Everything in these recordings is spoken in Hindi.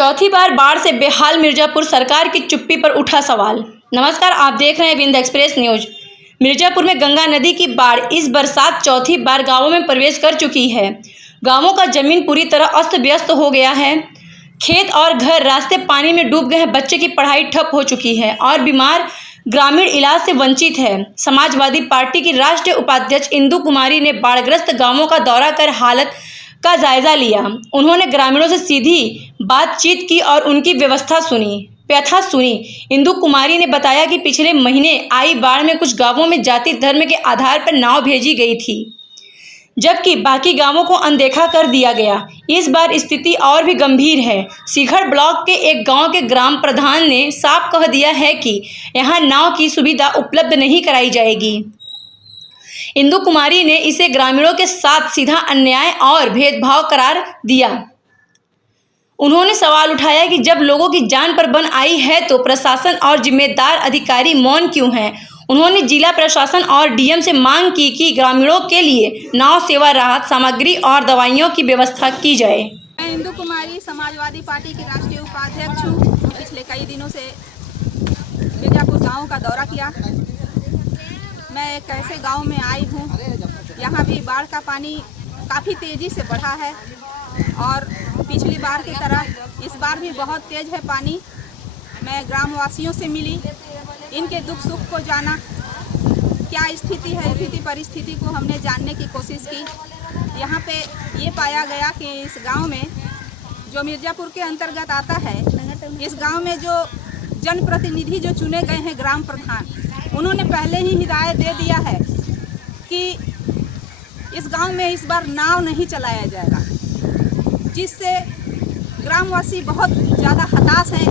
चौथी बार बाढ़ से बेहाल मिर्जापुर, सरकार की चुप्पी पर उठा सवाल। नमस्कार, आप देख रहे हैं विंध्य एक्सप्रेस न्यूज। मिर्जापुर में गंगा नदी की बाढ़ इस बरसात चौथी बार गांवों में प्रवेश कर चुकी है। गांवों का जमीन पूरी तरह अस्त व्यस्त हो गया है। खेत और घर, रास्ते पानी में डूब गए हैं। बच्चे की पढ़ाई ठप हो चुकी है और बीमार ग्रामीण इलाज से वंचित है। समाजवादी पार्टी की राष्ट्रीय उपाध्यक्ष इंदु कुमारी ने बाढ़ग्रस्त गांवों का दौरा कर हालत का जायजा लिया। उन्होंने ग्रामीणों से सीधी बातचीत की और उनकी व्यथा सुनी। इंदु कुमारी ने बताया कि पिछले महीने आई बाढ़ में कुछ गांवों में जाति धर्म के आधार पर नाव भेजी गई थी, जबकि बाकी गांवों को अनदेखा कर दिया गया। इस बार स्थिति और भी गंभीर है। सीखर ब्लॉक के एक गांव के ग्राम प्रधान ने साफ कह दिया है कि यहां नाव की सुविधा उपलब्ध नहीं कराई जाएगी। इंदु कुमारी ने इसे ग्रामीणों के साथ सीधा अन्याय और भेदभाव करार दिया। उन्होंने सवाल उठाया कि जब लोगों की जान पर बन आई है तो प्रशासन और जिम्मेदार अधिकारी मौन क्यों हैं। उन्होंने जिला प्रशासन और डीएम से मांग की कि ग्रामीणों के लिए नाव सेवा, राहत सामग्री और दवाइयों की व्यवस्था की जाए। मैं इंदु कुमारी समाजवादी पार्टी की राष्ट्रीय उपाध्यक्ष हूँ। पिछले कई दिनों से मिर्जापुर गांव का दौरा किया। मैं एक ऐसे गांव में आई हूँ, यहाँ भी बाढ़ का पानी काफ़ी तेज़ी से बढ़ा है और पिछली बार की तरह इस बार भी बहुत तेज़ है पानी। मैं ग्रामवासियों से मिली, इनके दुख सुख को जाना, क्या स्थिति है, परिस्थिति को हमने जानने की कोशिश की। यहाँ पे ये पाया गया कि इस गांव में जो मिर्जापुर के अंतर्गत आता है, इस गांव में जो जनप्रतिनिधि जो चुने गए हैं ग्राम प्रधान, उन्होंने पहले ही हिदायत दे दिया है कि इस गांव में इस बार नाव नहीं चलाया जाएगा, जिससे ग्रामवासी बहुत ज़्यादा हताश हैं,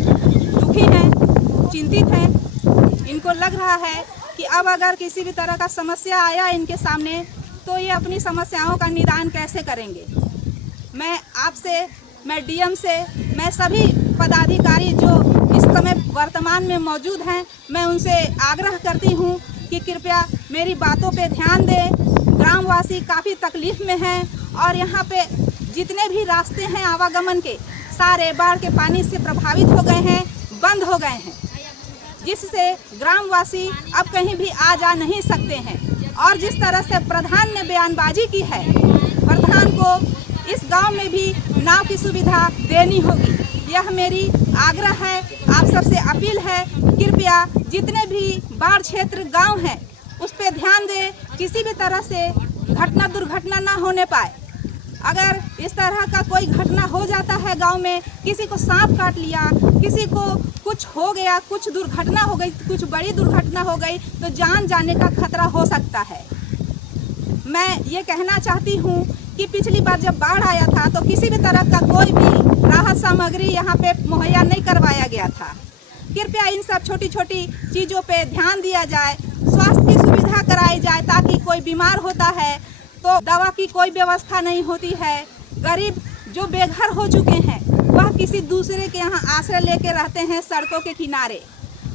दुखी हैं, चिंतित हैं। इनको लग रहा है कि अब अगर किसी भी तरह का समस्या आया इनके सामने तो ये अपनी समस्याओं का निदान कैसे करेंगे। मैं आपसे, मैं डीएम से, मैं सभी पदाधिकारी जो इस समय वर्तमान में मौजूद हैं, मैं उनसे आग्रह करती हूं कि कृपया मेरी बातों पे ध्यान दें। ग्रामवासी काफ़ी तकलीफ़ में हैं और यहाँ पे जितने भी रास्ते हैं आवागमन के, सारे बाढ़ के पानी से प्रभावित हो गए हैं, बंद हो गए हैं, जिससे ग्रामवासी अब कहीं भी आ जा नहीं सकते हैं। और जिस तरह से प्रधान ने बयानबाजी की है, प्रधान को इस गांव में भी नाव की सुविधा देनी होगी। यह मेरी आग्रह है, आप सबसे अपील है, कृपया जितने भी बाढ़ क्षेत्र गांव हैं उस पर ध्यान दें, किसी भी तरह से दुर्घटना ना होने पाए। अगर इस तरह का कोई घटना हो जाता है गांव में, किसी को सांप काट लिया, किसी को कुछ हो गया, कुछ दुर्घटना हो गई, कुछ बड़ी दुर्घटना हो गई, तो जान जाने का खतरा हो सकता है। मैं ये कहना चाहती हूँ कि पिछली बार जब बाढ़ आया था तो किसी भी तरह का कोई भी राहत सामग्री यहाँ पे मुहैया नहीं करवाया गया था। कृपया इन सब छोटी छोटी चीज़ों पे ध्यान दिया जाए, स्वास्थ्य की सुविधा कराई जाए, ताकि कोई बीमार होता है तो दवा की कोई व्यवस्था नहीं होती है। गरीब जो बेघर हो चुके हैं वह किसी दूसरे के यहाँ आश्रय लेके रहते हैं सड़कों के किनारे,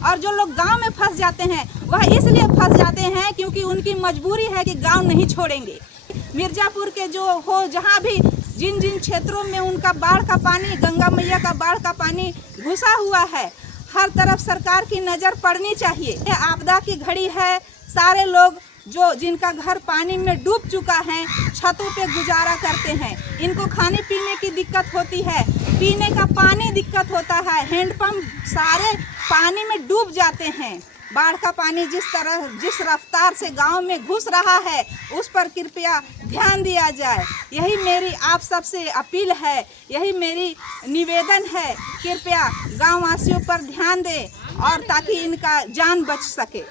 और जो लोग गांव में फंस जाते हैं वह इसलिए फंस जाते हैं क्योंकि उनकी मजबूरी है कि गांव नहीं छोड़ेंगे। मिर्जापुर के जो हो, जहाँ भी जिन जिन क्षेत्रों में उनका बाढ़ का पानी, गंगा मैया का बाढ़ का पानी घुसा हुआ है, हर तरफ सरकार की नज़र पड़नी चाहिए। यह आपदा की घड़ी है। सारे लोग जो जिनका घर पानी में डूब चुका है, छतों पे गुजारा करते हैं, इनको खाने पीने की दिक्कत होती है, पीने का पानी दिक्कत होता है, हैंडपंप सारे पानी में डूब जाते हैं। बाढ़ का पानी जिस रफ्तार से गांव में घुस रहा है उस पर कृपया ध्यान दिया जाए। यही मेरी आप सबसे अपील है, यही मेरी निवेदन है, कृपया गांववासियों पर ध्यान दें और ताकि इनका जान बच सके।